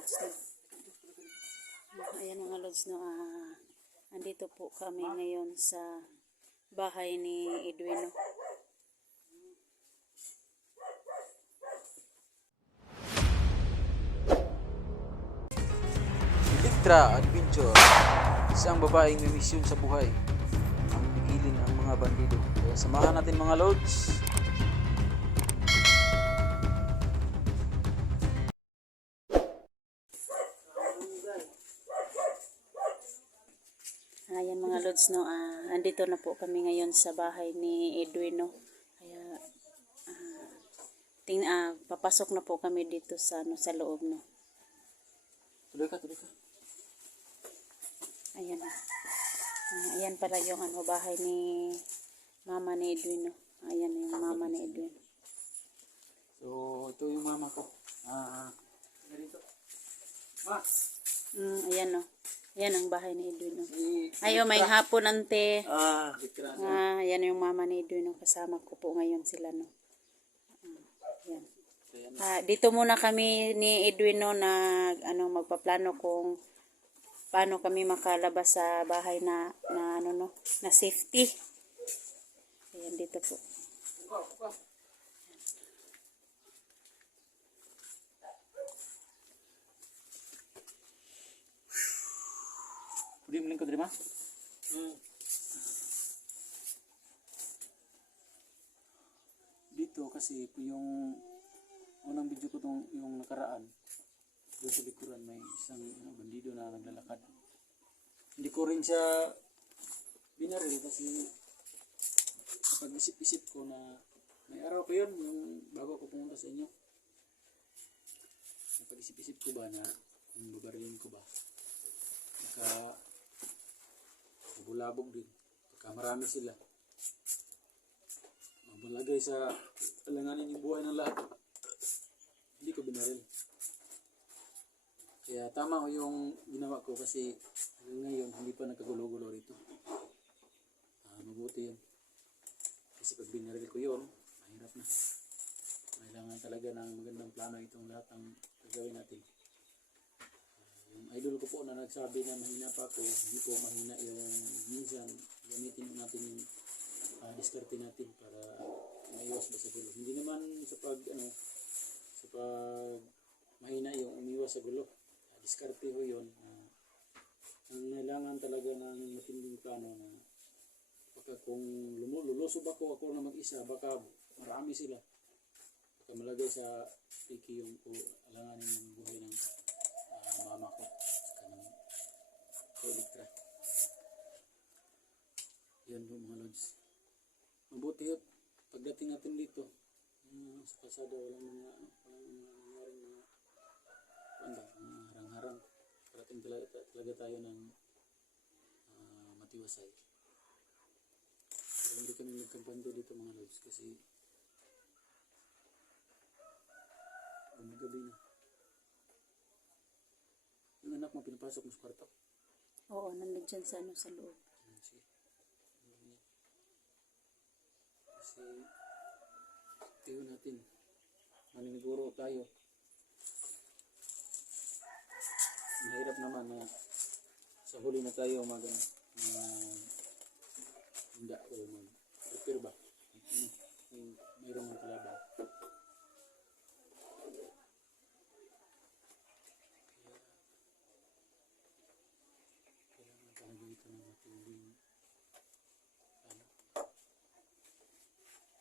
lods no. Ayan mga lods no. Andito po kami ngayon sa bahay ni Edwin no. Electra Adventure, isang babaeng may misyon sa buhay ang pigilin ang mga bandido. Kaya samahan natin mga lods. Ayan mga lods no, andito na po kami ngayon sa bahay ni Edwin no. Kaya papasok na po kami dito sa sa loob no. Tuloy ka. Ayan na. Ayan pala yung bahay ni mama ni Edwin no. Ayan yung mama ni Edwin. So, ito yung mama ko. Ganito. Ayan no. Ayan ang bahay ni Edwin no. Ayo may hapon ante. Electra. Ayan yung mama ni Edwin no. Kasama ko po ngayon sila no. Ayan. Dito muna kami ni Edwin no na magpaplano kung paano kami makalabas sa bahay na safety. Ayan dito po. Pwede mo lingkod rin ma? Dito kasi yung unang video ko yung nakaraan. Doon sa likuran may isang bandido na naglalakad. Hindi ko rin siya binaril kasi kapag isip-isip ko na may araw ko yun, yung bago ko pumunta sa inyo. Kapag isip-isip ko ba na kung babarilin ko ba, bulabog din. Pagka marami sila, mabalagay sa talanganin yung buhay ng lahat. Hindi ko binaril. Kaya tama ko yung ginawa ko kasi ngayon hindi pa nagkagulo-gulo rito. Mabuti yun. Kasi pag binaril ko yun, mahirap na. Kailangan talaga ng magandang plano itong lahat ng gagawin natin. Yung idol ko po na nagsabi na mahina pa ako, hindi po mahina yung minsan gamitin natin yung diskarte natin para maiwas ba sa gulo. Hindi naman sa pag mahina yung umiwas sa gulo. Diskarte ho yun. Ang kailangan talaga ng matinding plano na baka kung lulusob ako na mag-isa, baka marami sila. Baka malagay sa piki yung alanganin ng buhay ng mama ko saka ng Electra. Yan po mga lods. Mabuti yun. Pagdating natin dito sa kalsada walang nangyaring mga harang-harang. Parating talaga tayo ng matiwasay. Pero hindi kami nagkampante dito mga lods kasi gabi na. Yung anak mo pinapasok mo sa kwarto? Oo, nandun dyan sa loob. Sige. Kasi tayo natin. Maniniguro tayo. Mahirap naman na sa huli na tayo handa o mag-prepare ba? Mayroong mga kalaban.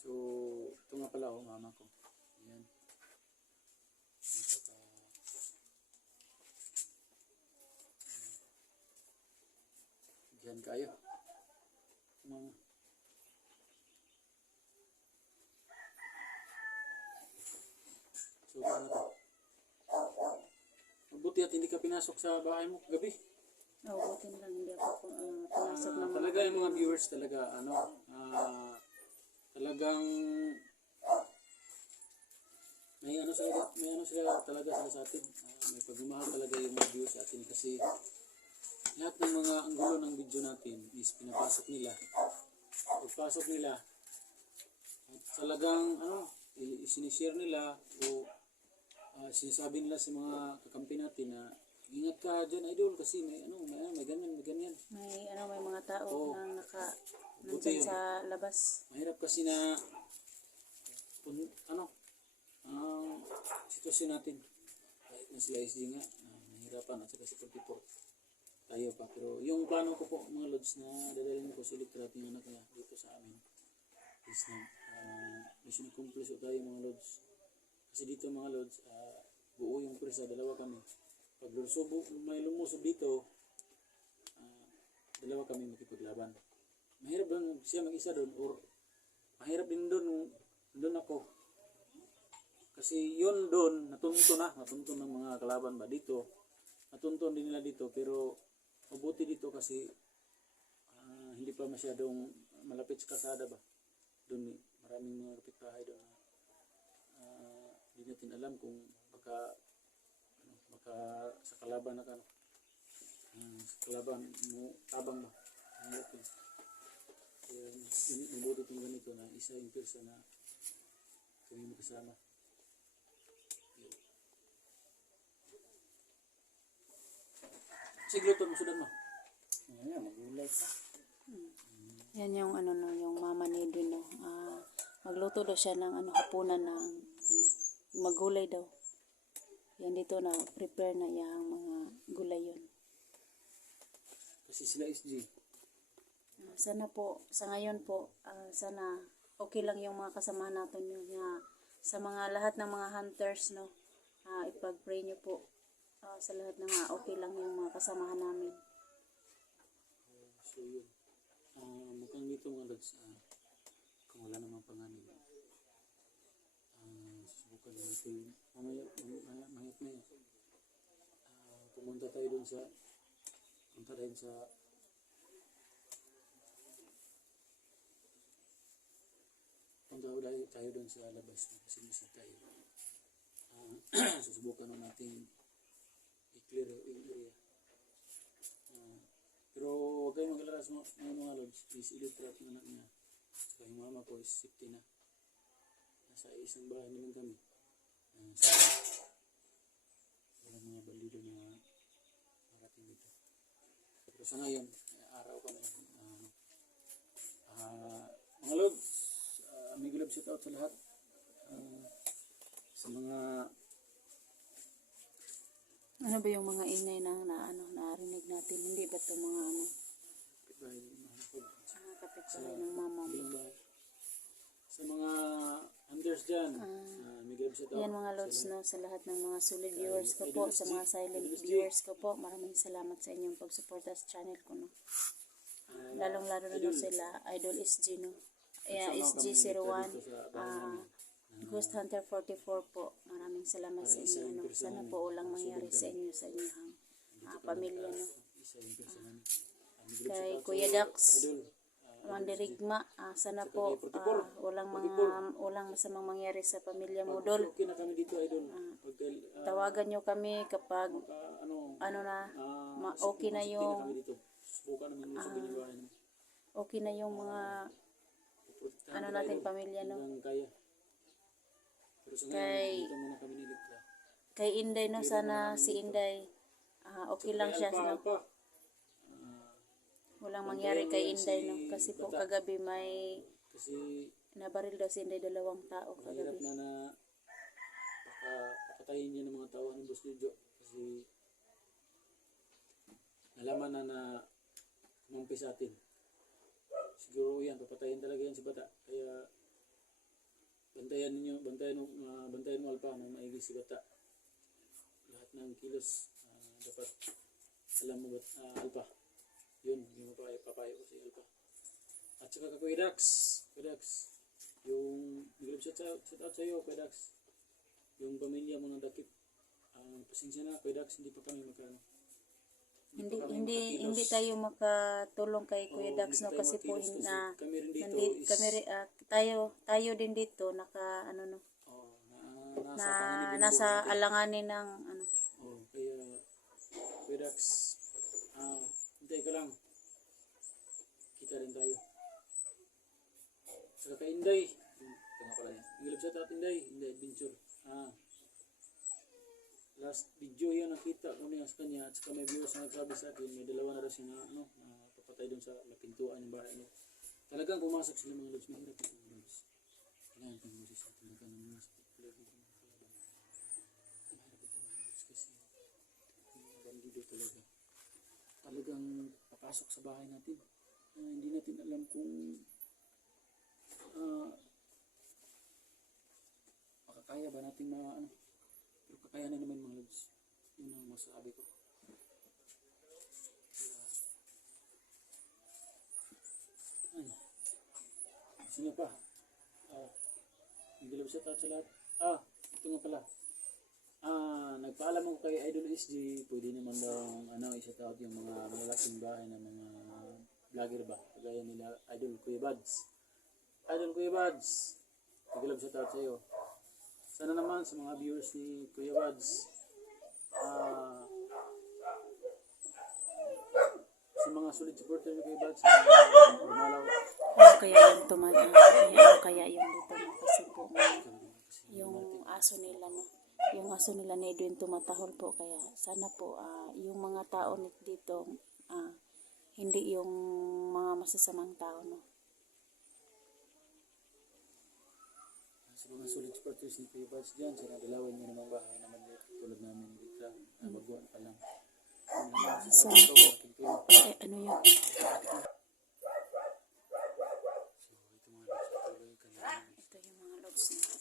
So, ito nga pala mama ko. Ayan. Diyan kayo. Mama. So, paano to? Mabuti at hindi ka pinasok sa bahay mo gabi. Oo, butin lang. Hindi ako pinasok ng talaga yung mga viewers talaga, talagang may sila talaga sa atin. May pagmamahal talaga yung mga viewers sa atin kasi lahat ng mga anggulo ng video natin is pinapasok nila. Pagpasok nila at talagang isinishare nila o sinasabi nila sa mga kakampi natin na ingat ka dyan idol kasi may ganyan, may ganyan. May mga tao Oo. na Buti nandyan yun. sa labas. Mahirap kasi na ang sitwasyon natin. Kahit na sila SG nga, nahirapan at saka si 44. Tayo pa. Pero yung plano ko po mga lods na dadalhin ko si Electrat yung anak niya dito sa amin is na mission accomplished tayo mga lods. Kasi dito mga lods, buo yung presa, dalawa kami. Pag may lumusob dito, dalawa kami makipaglaban. Mahirap lang siya mag-isa doon or mahirap din doon ako. Kasi yun doon, natunto ng mga kalaban ba dito. Natunto din nila dito pero mabuti dito kasi hindi pa masyadong malapit sa kalsada ba. Doon maraming mga kapitbahay doon na hindi natin alam kung baka sa kalaban na sa kalaban mo tabang ba. Mahirap yun. Kaya mabuti itong ganito na isa yung person na kami magkasama. Sige, luto mo sudan mo. Ayan, magulay pa. Yan yung yung mama ni Edwin, no. Magluto daw siya ng hapunan ng magulay daw. Yan dito na prepare na yung mga gulay yun. Kasi sila SG. Sana po, sa ngayon po, sana okay lang yung mga kasamahan natin yun. Sa mga lahat ng mga hunters, no, ipag-pray nyo po sa lahat ng okay lang yung mga kasamahan namin. So yun. Mukhang dito mga lods, kung wala namang panganib. Susubukan natin. Mahit na yun. Pumunta tayo dun sa punta tayo dun sa labas kasi misig tayo. Susubukan natin i-clear yung area. Pero huwag kayong mag-alala sa mga lods. Is Electrat ng anak niya. Saka yung mama ko is safety na. Nasa isang bahay naman kami. So, walang mga balido na marating dito. Pero sa ngayon, araw kami. Mga lods, may gulab shout out sa lahat. Sa mga Ano ba yung mga ingay na narinig natin? Hindi ba ito mga kapitbahay kapitbahay ng mama mo? sa mga hunters dyan, may gulab shout out. Yan mga lods, no, sa lahat ng mga solid viewers ko po, sa mga silent viewers ko po, maraming salamat sa inyong pagsuporta sa channel ko, no. Lalong-lalo na no sila, Idol SG, no. SG01, Ghost Hunter 44 po. Maraming salamat sa inyo, no. Sana po walang mangyari sa inyo, sa inyong pamilya, no. Kay Kuya Dax, Mandirigma, sana po walang masamang mangyari sa pamilya mo, Dol. Okay na kami dito, idol. Tawagan nyo kami kapag okay na yung okay na yung mga natin pamilya, no. Kay Inday, no, sana si Inday okay lang siya, no. Walang mangyari kay Inday, no, kasi po kagabi may nabaril daw si Inday 2 tao Mahirap kagabi. na papatayin niya ng mga tao ng Boss Lidio kasi nalaman na kumampi sa atin. Siguro yan, papatayin talaga yan si Bata. Kaya bantayan mo Alpa na maigi si Bata. Lahat ng kilos dapat alam mo Alpa. Yun, yung papayo ko si Alpa. At saka Kuya Dax, yung shout out sa iyo, Kuya Dax. Yung pamilya mo ng dakip, pasensya na, Kuya Dax, hindi pa kami Hindi tayo makatulong kay Kuya Dax, no, kasi po tayo din dito nasa alanganin ng kaya Kuya Dax, hintay ka lang. Kita rin tayo. Saka kay Inday. Ito nga pala yan. Shout out Inday Adventure. last video yan nakita ko niya sa kanya at saka may viewers na nagsabi sa akin may dalawa na daw siya na papatay doon sa pintuan ng bahay niya. Talagang pumasok sila mga lods, mahirap ito mga lods. Kailangan pang Moses at talaga ng mga mahirap ito mga lods kasi mga bandido talaga. Talagang papasok sa bahay natin. Hindi natin alam kung makakaya ba natin pero kakayanan naman mga lods. Yun ang masasabi ko. Gusto niyo pa? Nagdalab siya sa lahat. Ito nga pala. Nagpaalam ako kay Idol SG, pwede naman daw isa-shout yung mga malalaking bahay ng mga vlogger ba? Kagaya nila Idol Kuya Bads. Idol Kuya Bads, nagdalab siya sa iyo. Sana naman sa mga viewers ni Kuya Bads, sa mga solid supporter ni Kuya Bads, dumalaw. Ano kaya yung ano kaya yung dito no? Kasi po yung aso nila no, yung aso nila ni Edwin tumatahol po, kaya sana po yung mga tao dito hindi yung mga masasamang tao no. Sa mga solid supporters ni Kuya Bads dyan, sana dalawin nyo naman bahay naman dito tulad namin dito, baguhan pa lang. Sana po ano yun. Ito yung mga lods nila.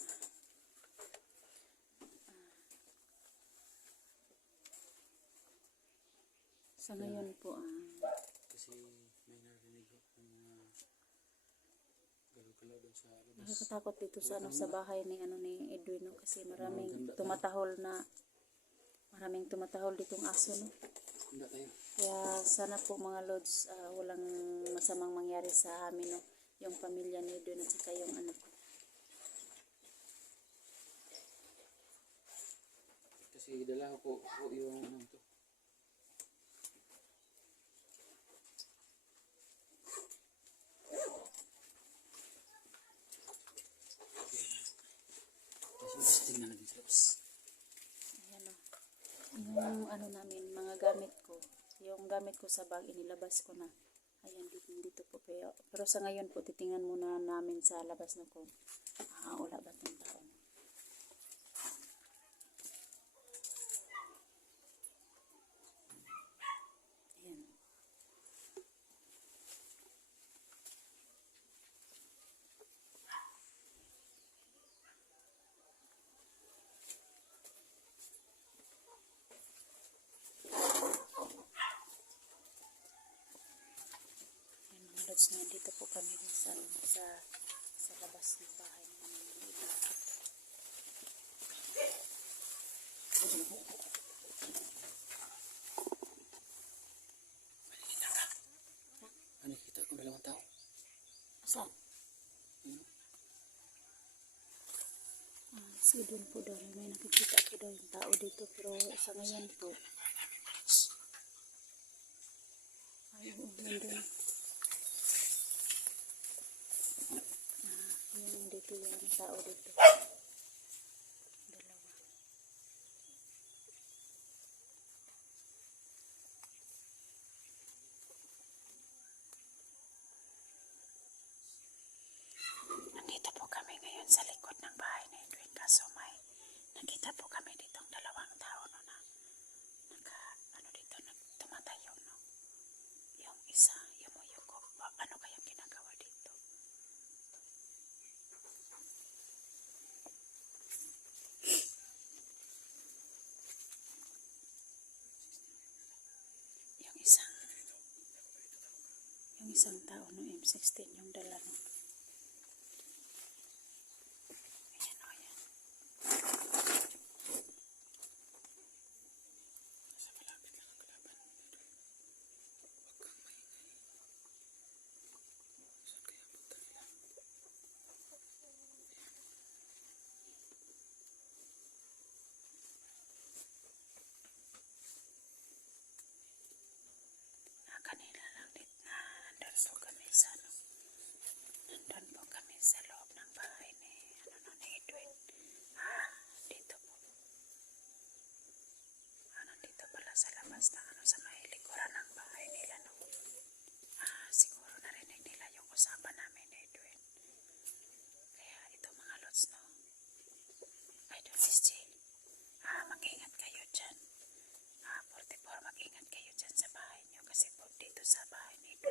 Sa ngayon po kasi may narinig ako ng mga galaw-galaw doon sa labas. nakakatakot dito sa sa bahay ni ni Edwin no, kasi maraming tumatahol ditong aso no. Handa tayo. Kaya sana po mga lods walang masamang mangyari sa amin no, yung pamilya ni Edwin at saka yung anak. Kasi dala ko yung to. Tingnan natin sa labas. Ayan o. Yung namin, mga gamit ko. Yung gamit ko sa bag, inilabas ko na. Ayan, dito po. Pero sa ngayon po, titingnan muna namin sa labas na kung wala ba itong tao. Ayan. Lods na dito po kami sa labas ng bahay namin. Nakita ko dalawang tao. Saan? Sige doon po daw. May nakikita po daw yung tao dito. Pero sa ngayon po. Ay, doon. Yung dito yung tao dito. Dalawa. Nandito po kami ngayon sa likod ng bahay ni Edwin, kaso may nakita po kami ditong dalawang tao no, na dito tumatayo no. Yung isa yumuyuko. Ano kayang ginagawa dito? Yung isang tao no, M16 yung dala no. Ayan o, ayan. Nasa malapit lang ang kalaban. Huwag kang maingay. Saan kaya punta nila? Kanina lang din na nandun po kami sa labas na ano, sa may likuran ng bahay nila, no? Siguro narinig nila yung usapan namin ni Edwin. Kaya ito mga lods, no? Idol SJ, mag-ingat kayo dyan. 44, mag-ingat kayo dyan sa bahay nyo kasi po dito sa bahay ni Edwin